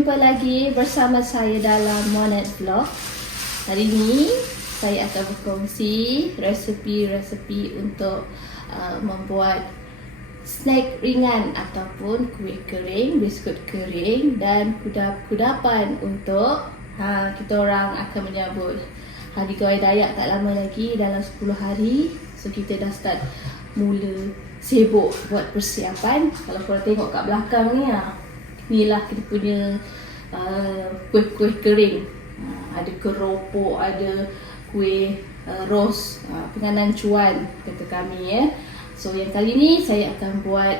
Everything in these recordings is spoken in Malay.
Jumpa lagi bersama saya dalam Monet Vlog. Hari ini saya akan berkongsi resepi-resepi untuk uh, membuat snack ringan ataupun kuih kering, biskut kering dan kudap-kudapan untuk uh, kita orang akan menyambut Hari Gawai Dayak tak lama lagi dalam 10 hari. So kita dah start mula sibuk buat persiapan. Kalau korang tengok kat belakang ni ah, Inilah kita punya uh, kuih-kuih kering. Uh, Ada keropok, ada kuih uh, ros, uh, penganan cuan kata kami ya. So yang kali ni saya akan buat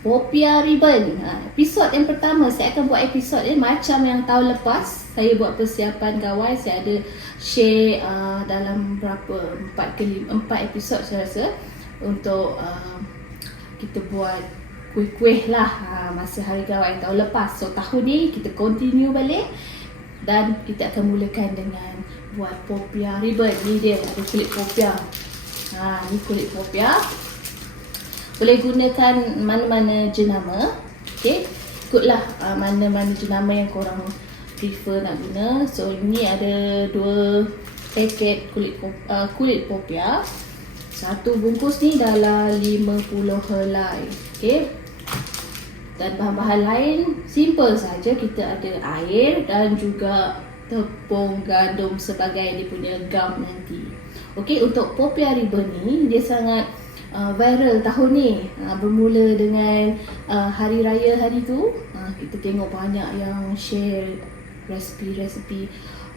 Popia Ribbon. Ha, Episod yang pertama Saya akan buat episod ni Macam yang tahun lepas. Saya buat persiapan gawai Saya ada share uh, Dalam berapa Empat ke Empat episod saya rasa Untuk uh, Kita buat Kuih-kuih lah ha, Masa hari gawai tahun lepas. So tahun ni Kita continue balik Dan kita akan mulakan dengan Buat Popia Ribbon Ni dia Ada kulit Popia Ha, ni kulit popia boleh gunakan mana-mana jenama okey? Ikutlah uh, mana-mana jenama yang korang prefer nak guna. So ini ada dua paket kulit uh, kulit popia satu bungkus ni dalam 50 helai okey dan bahan-bahan lain simple saja. Kita ada air dan juga tepung gandum sebagai dia punya gam nanti. Okey untuk popia ribbon ni dia sangat uh, viral tahun ni. Uh, bermula dengan uh, hari raya hari tu. Uh, kita tengok banyak yang share resipi-resipi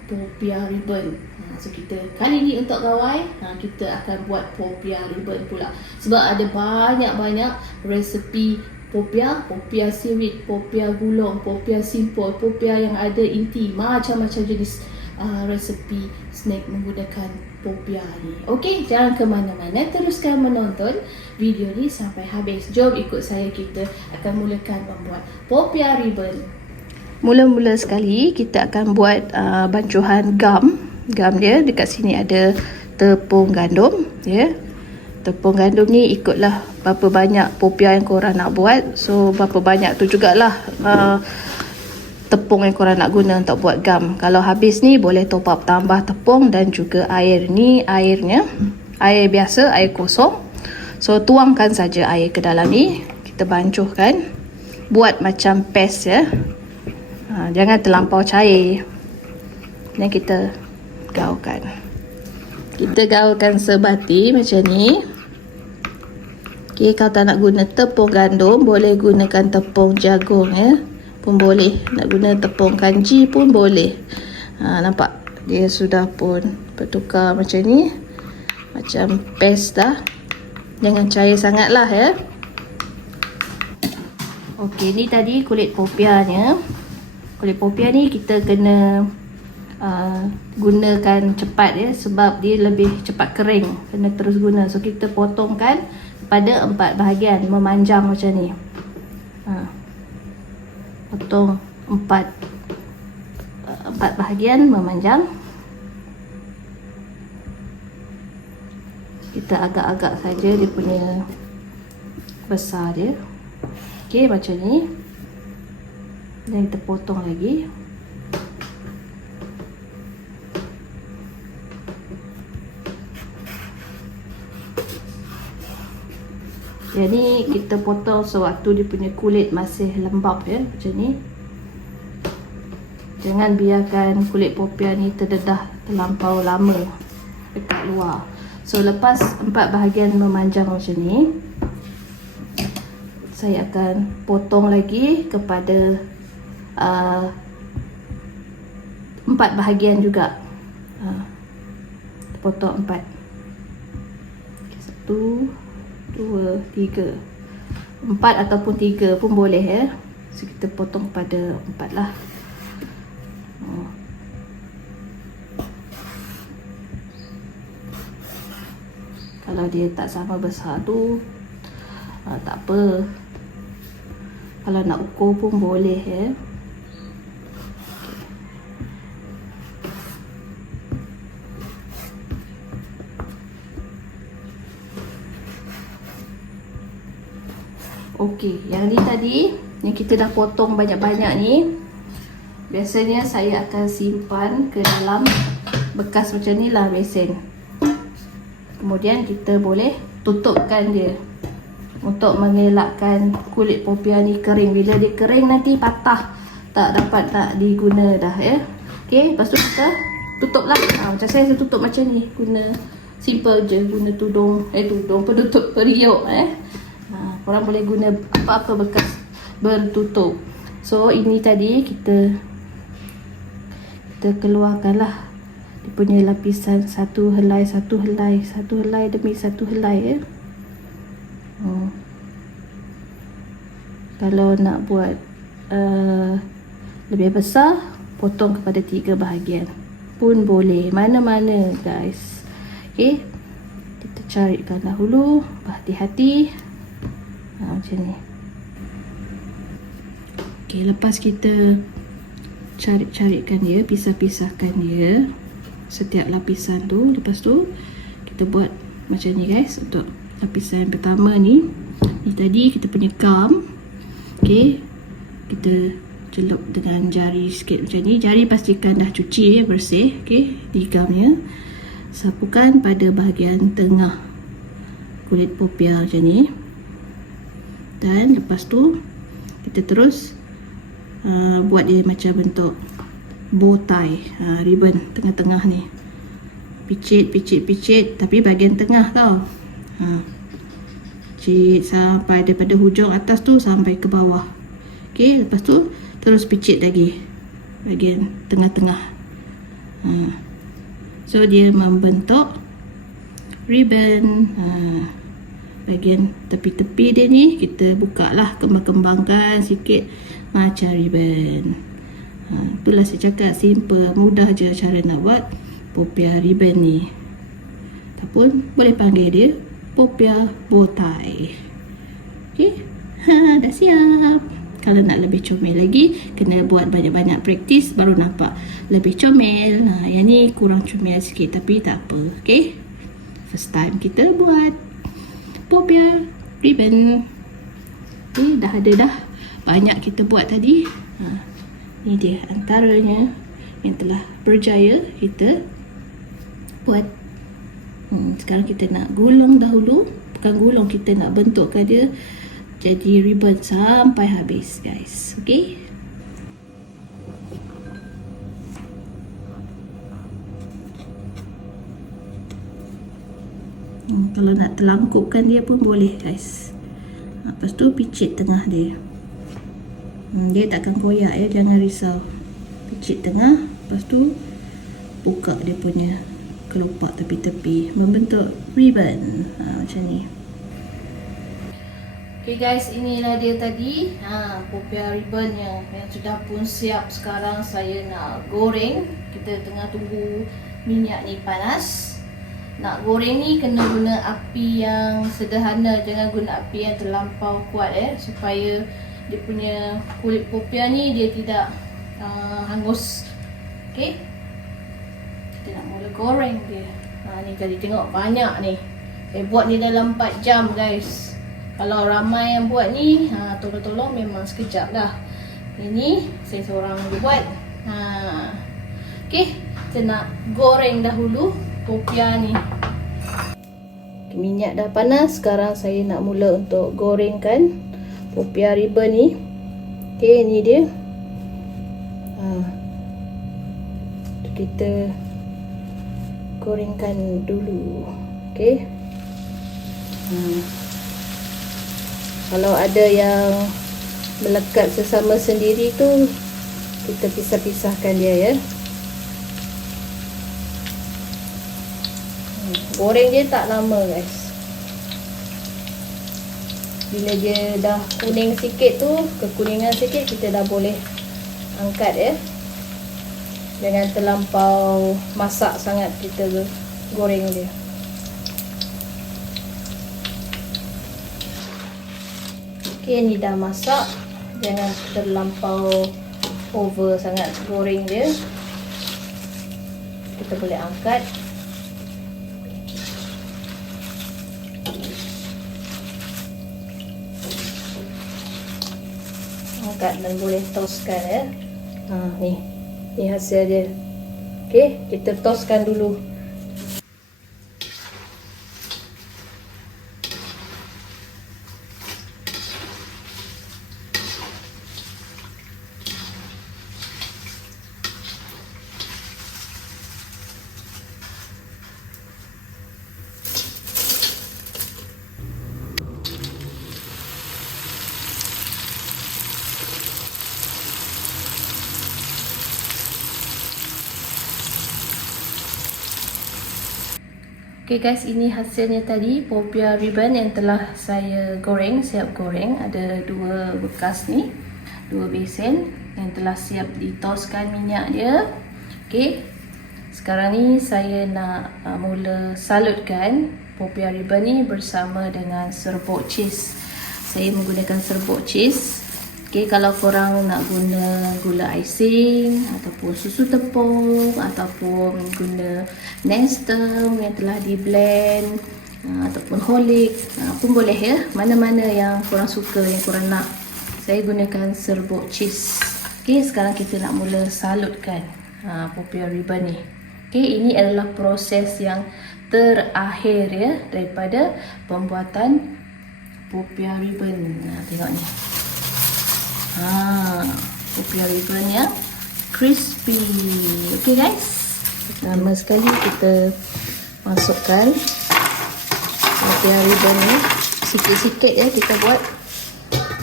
popia ribbon uh, so kita kali ni untuk gawai uh, kita akan buat popia ribbon pula. Sebab ada banyak-banyak resipi popia, popia sirip, popia gulung, popia simpol, popia yang ada inti, macam-macam jenis uh, resepi snack menggunakan popia ni. Okey, jangan ke mana-mana, teruskan menonton video ni sampai habis. Jom ikut saya kita akan mulakan membuat popia ribbon. Mula-mula sekali kita akan buat uh, bancuhan gam. Gam dia dekat sini ada tepung gandum, ya. Yeah. Tepung gandum ni ikutlah berapa banyak popia yang korang nak buat. So berapa banyak tu jugalah uh, tepung yang korang nak guna untuk buat gam. Kalau habis ni boleh top up tambah tepung dan juga air. Ni airnya. Air biasa, air kosong. So tuangkan saja air ke dalam ni. Kita bancuhkan. Buat macam paste ya. Ha, jangan terlampau cair. Dan kita gaulkan. Kita gaulkan sebati macam ni. Okay, kalau tak nak guna tepung gandum, boleh gunakan tepung jagung ya. Pun boleh. Nak guna tepung kanji pun boleh. Ha, nampak? Dia sudah pun bertukar macam ni. Macam paste dah. Jangan cair sangat lah ya. Okey, ni tadi kulit popianya. Kulit popia ni kita kena uh, gunakan cepat ya. Sebab dia lebih cepat kering. Kena terus guna. So, kita potongkan pada empat bahagian memanjang macam ni. Ha. potong empat empat bahagian memanjang. Kita agak-agak saja dia punya besar dia. Ok macam ni. Dan kita potong lagi Jadi kita potong sewaktu dia punya kulit masih lembap ya macam ni. Jangan biarkan kulit popia ni terdedah terlampau lama dekat luar. So lepas empat bahagian memanjang macam ni, saya akan potong lagi kepada uh, empat bahagian juga. Uh, potong empat. Satu, dua, tiga. Empat ataupun tiga pun boleh ya. So kita potong pada empat lah. Oh. kalau dia tak sama besar tu uh, tak apa. Kalau nak ukur pun boleh ya Okey, yang ni tadi yang kita dah potong banyak-banyak ni biasanya saya akan simpan ke dalam bekas macam ni lah besen. Kemudian kita boleh tutupkan dia untuk mengelakkan kulit popia ni kering. Bila dia kering nanti patah tak dapat nak diguna dah ya. Okey, lepas tu kita tutup lah. Ha, macam saya saya tutup macam ni guna simple je guna tudung eh tudung penutup periuk eh. Korang boleh guna apa-apa bekas bertutup. So ini tadi kita kita keluarkan lah dia punya lapisan satu helai satu helai satu helai demi satu helai ya. Hmm. Kalau nak buat uh, lebih besar potong kepada tiga bahagian pun boleh mana-mana guys okey kita carikan dahulu berhati-hati ha, macam ni okey lepas kita cari-carikan dia, pisah-pisahkan dia setiap lapisan tu. Lepas tu kita buat macam ni guys untuk lapisan pertama ni. Ni tadi kita punya gum. Okey. Kita celup dengan jari sikit macam ni. Jari pastikan dah cuci ya, bersih. Okey, di gumnya. Sapukan pada bahagian tengah kulit popia macam ni. Dan lepas tu kita terus uh, buat dia macam bentuk bow tie uh, ribbon tengah-tengah ni. Picit picit picit tapi bahagian tengah tau. Ha. Picit sampai daripada hujung atas tu sampai ke bawah. Okey lepas tu terus picit lagi. Bahagian tengah-tengah. Ha. So dia membentuk ribbon. Ha bahagian tepi-tepi dia ni kita buka lah kembang-kembangkan sikit. Macam ribbon ha, itulah saya cakap simple mudah je cara nak buat popia ribbon ni. Ataupun boleh panggil dia popia bow tie ok ha, dah siap. Kalau nak lebih comel lagi kena buat banyak-banyak praktis baru nampak lebih comel. Ha, yang ni kurang comel sikit tapi tak apa. Ok first time kita buat popia ribbon. Ni dah ada dah. Banyak kita buat tadi. Ha, ni dia antaranya yang telah berjaya kita buat. Hmm, sekarang kita nak gulung dahulu. Bukan gulung kita nak bentukkan dia jadi ribbon sampai habis guys. Ok Hmm, kalau nak terlangkupkan dia pun boleh guys. Ha, lepas tu picit tengah dia. Hmm, dia takkan koyak ya, jangan risau. Picit tengah, lepas tu buka dia punya kelopak tepi-tepi membentuk ribbon. Ha, macam ni. Okay guys, inilah dia tadi ha, popia ribbon yang, yang sudah pun siap sekarang saya nak goreng. Kita tengah tunggu minyak ni panas nak goreng ni kena guna api yang sederhana jangan guna api yang terlampau kuat eh supaya dia punya kulit popia ni dia tidak uh, hangus. Okey? Kita nak mula goreng dia. Ha ni jadi tengok banyak ni. Saya buat ni dalam 4 jam guys. Kalau ramai yang buat ni ha tolong-tolong memang sekejap lah. Ini saya seorang buat. Ha. Okey kita nak goreng dahulu popia ni. Minyak dah panas sekarang saya nak mula untuk gorengkan popia ribbon ni. Ok ni dia. Ha. kita gorengkan dulu. Ok ha. kalau ada yang melekat sesama sendiri tu kita pisah-pisahkan dia ya Goreng dia tak lama guys. Bila dia dah kuning sikit tu, kekuningan sikit kita dah boleh angkat ya. Jangan terlampau masak sangat kita goreng dia. Okey, ni dah masak. Jangan terlampau over sangat goreng dia. Kita boleh angkat. Angkat dan boleh toskan ya. Ha, ni. Ni hasil dia. Okey, kita toskan dulu. Okay guys, ini hasilnya tadi popia ribbon yang telah saya goreng, siap goreng. Ada dua bekas ni, dua besen yang telah siap ditoskan minyak dia. Okay, sekarang ni saya nak uh, mula salutkan popia ribbon ni bersama dengan serbuk cheese. Saya menggunakan serbuk cheese. Okay, kalau korang nak guna gula icing ataupun susu tepung ataupun guna Nestum yang telah di blend uh, ataupun Holic uh, pun boleh ya. Mana-mana yang korang suka yang korang nak. Saya gunakan serbuk cheese. Okay, sekarang kita nak mula salutkan uh, popia ribbon ni. Okay, ini adalah proses yang terakhir ya daripada pembuatan popia ribbon. Nah, tengok ni. Ha, popia ribbon ya. Crispy. Okay guys. Pertama sekali kita masukkan popia ribbon ni. Sikit-sikit ya kita buat.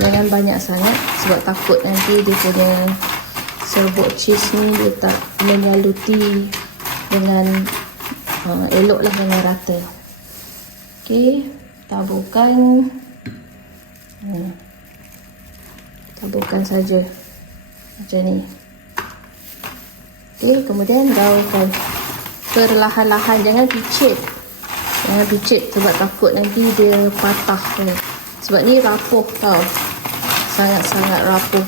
Jangan banyak sangat sebab takut nanti dia punya serbuk cheese ni dia tak menyaluti dengan uh, eloklah dengan rata. Okey, taburkan. Hmm taburkan saja. Macam ni. Ok kemudian gaulkan perlahan-lahan jangan picit. Jangan picit sebab takut nanti dia patah kan. sebab ni rapuh tau. Sangat-sangat rapuh.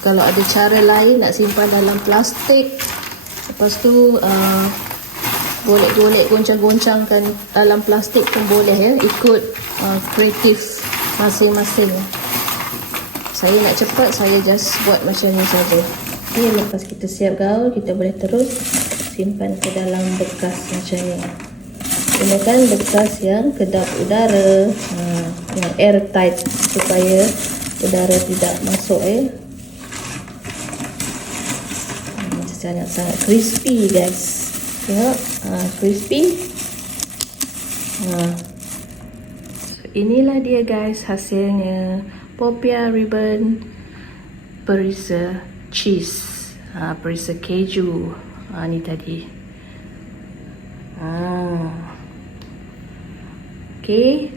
Kalau ada cara lain nak simpan dalam plastik lepas tu uh, golek-golek goncang-goncangkan dalam plastik pun boleh ya. Ikut uh, kreatif masing-masing. Saya nak cepat saya just buat macam ni saja. Okay, lepas kita siap gaul kita boleh terus simpan ke dalam bekas macam ni. Gunakan bekas yang kedap udara. Uh, yang airtight supaya udara tidak masuk ya. Hmm, sangat-sangat crispy guys tengok ha, crispy. Ha. inilah dia guys hasilnya. Popia ribbon perisa cheese. Ha, perisa keju. Ha, ni tadi. Ha. ok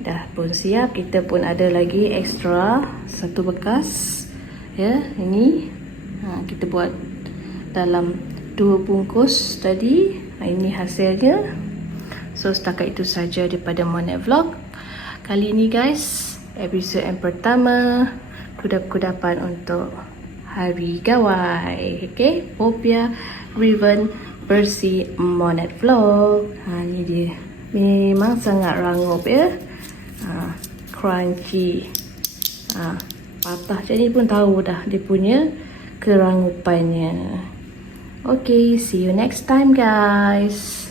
dah pun siap. Kita pun ada lagi extra satu bekas. Ya ini. Ha, kita buat dalam dua bungkus tadi ini hasilnya. So setakat itu saja daripada Monet Vlog. Kali ini guys episod yang pertama kudap-kudapan untuk hari gawai. Okay Popia Ribbon versi Monet Vlog. Ha, ini dia. Memang sangat rangup ya. Ha, crunchy. Ha, patah. Ni pun tahu dah dia punya kerangupannya Okay, see you next time guys.